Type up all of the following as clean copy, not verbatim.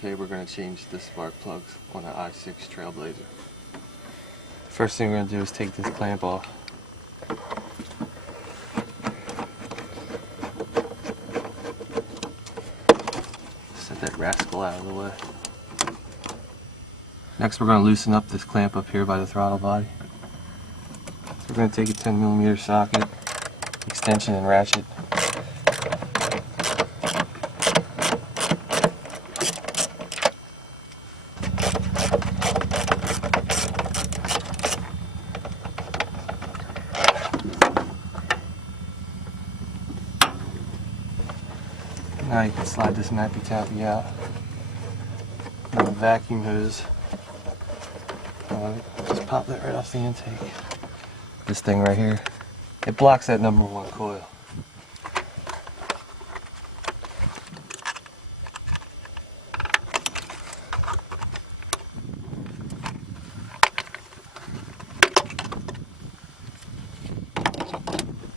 Today we're going to change the spark plugs on the i6 Trailblazer. First thing we're going to do is take this clamp off. Set that rascal out of the way. Next we're going to loosen up this clamp up here by the throttle body. We're going to take a 10mm socket, extension and ratchet. Now you can slide this nappy tappy out. Now the vacuum hose. Just pop that right off the intake. This thing right here, it blocks that #1 coil.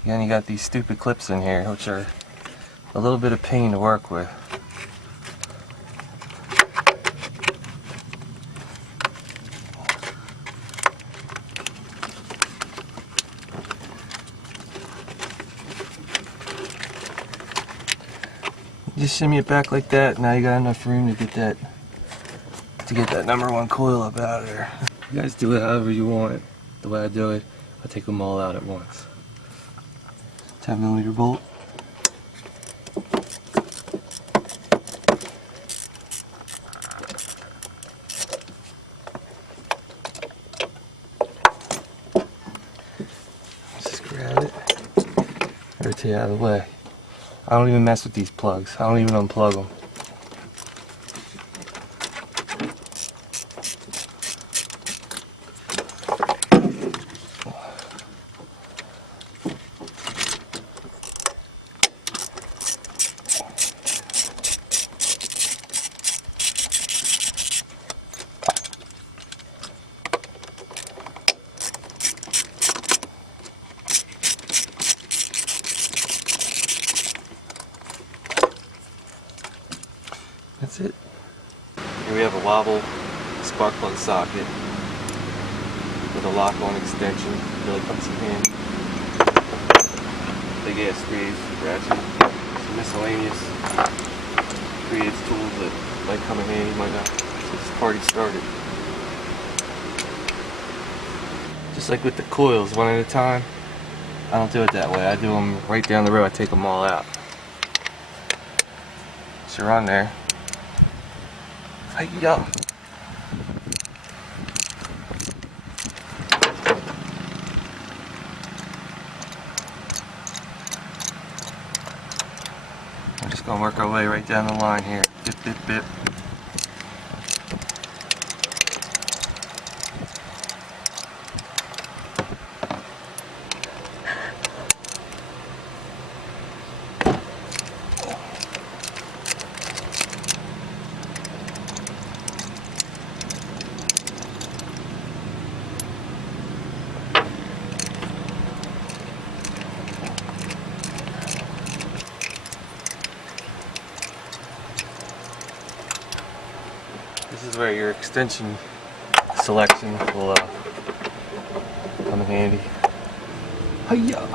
Again, you got these stupid clips in here, which are a little bit of pain to work with. Just shimmy it back like that. Now you got enough room to get that #1 coil up out of there. You guys do it however you want. The way I do it, I take them all out at once. 10mm bolt. Just grab it. Rotate out of the way. I don't even mess with these plugs. I don't even unplug them. That's it. Here we have a wobble spark plug socket with a lock-on extension. Really comes in handy. Big ass screws, ratchet, some miscellaneous creative tools that might come in handy, might not. Let's get this party started. Just like with the coils, one at a time. I don't do it that way. I do them right down the row. I take them all out. So you're on there. Hi-ya. We're just going to work our way right down the line here. Bip, bip, bip. This is where your extension selection will come in handy. Hi-ya!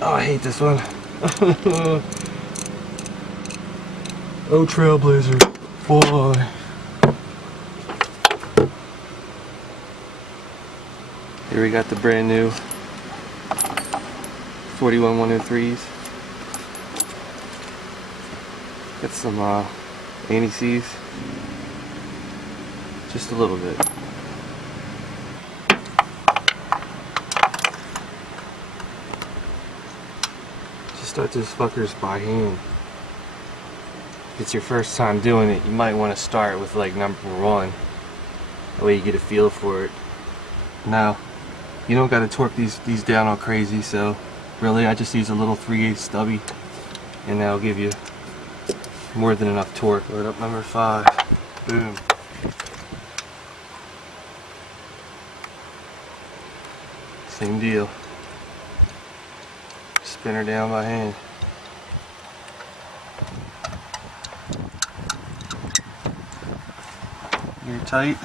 Oh, I hate this one. Oh, Trailblazer, boy. Here we got the brand new 41103s. Got some anti-seize, just a little bit. Just start those fuckers by hand. If it's your first time doing it, you might want to start with like #1. That way you get a feel for it. Now, you don't got to torque these down all crazy, so really I just use a little 3/8 stubby and that'll give you more than enough torque. Load up number 5. Boom. Same deal. Spin her down by hand. You're tight,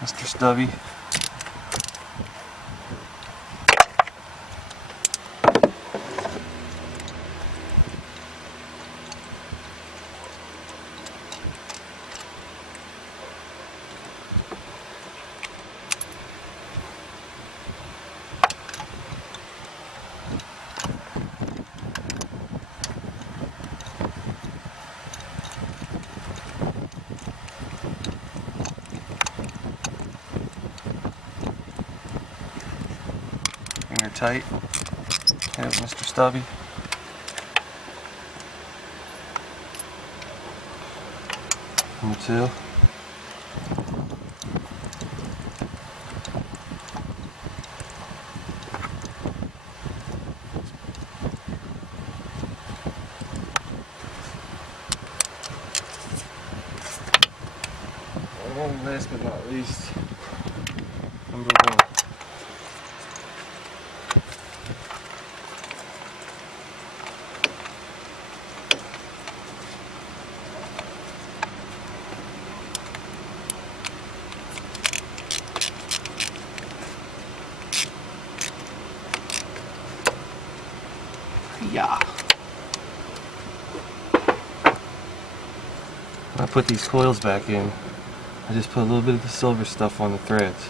Mr. Stubby. Finger tight. Okay, Mr. Stubby. Number 2. And last but not least, number 1. Yeah. When I put these coils back in, I just put a little bit of the silver stuff on the threads.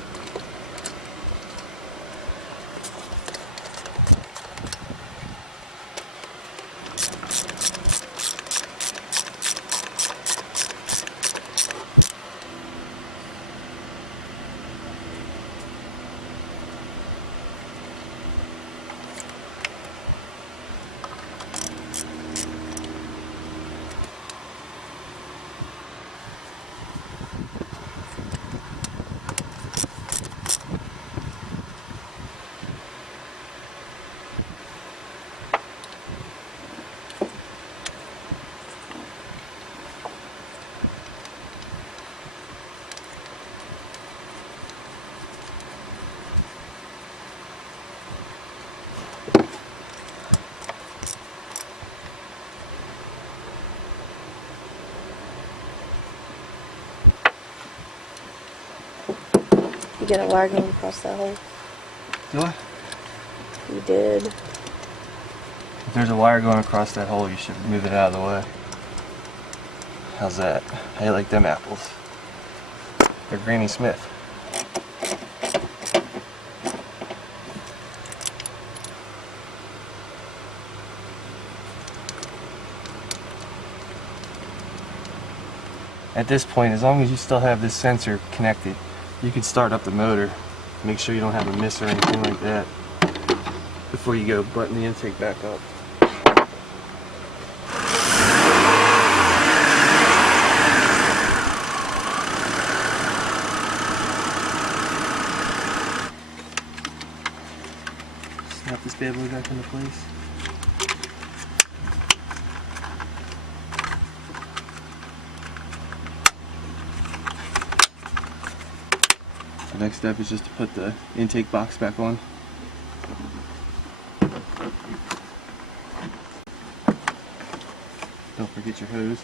You get a wire going across that hole? Do I? You did. If there's a wire going across that hole, you should move it out of the way. How's that? How you like them apples? They're Granny Smith. At this point, as long as you still have this sensor connected, you can start up the motor. Make sure you don't have a miss or anything like that before you go button the intake back up. Snap this bad boy back into place. The next step is just to put the intake box back on. Don't forget your hose.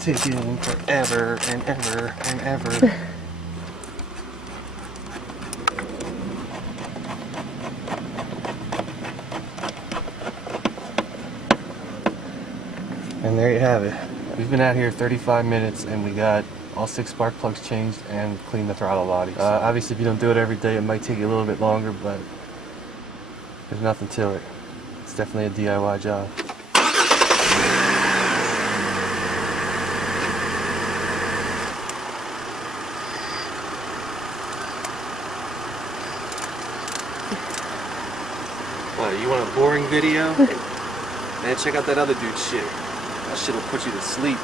Taking forever and ever and ever. And there you have it. We've been out here 35 minutes and we got all 6 spark plugs changed and cleaned the throttle bodies. Obviously if you don't do it every day it might take you a little bit longer, but there's nothing to it. It's definitely a DIY job. What, you want a boring video? Man, check out that other dude's shit. That shit'll put you to sleep.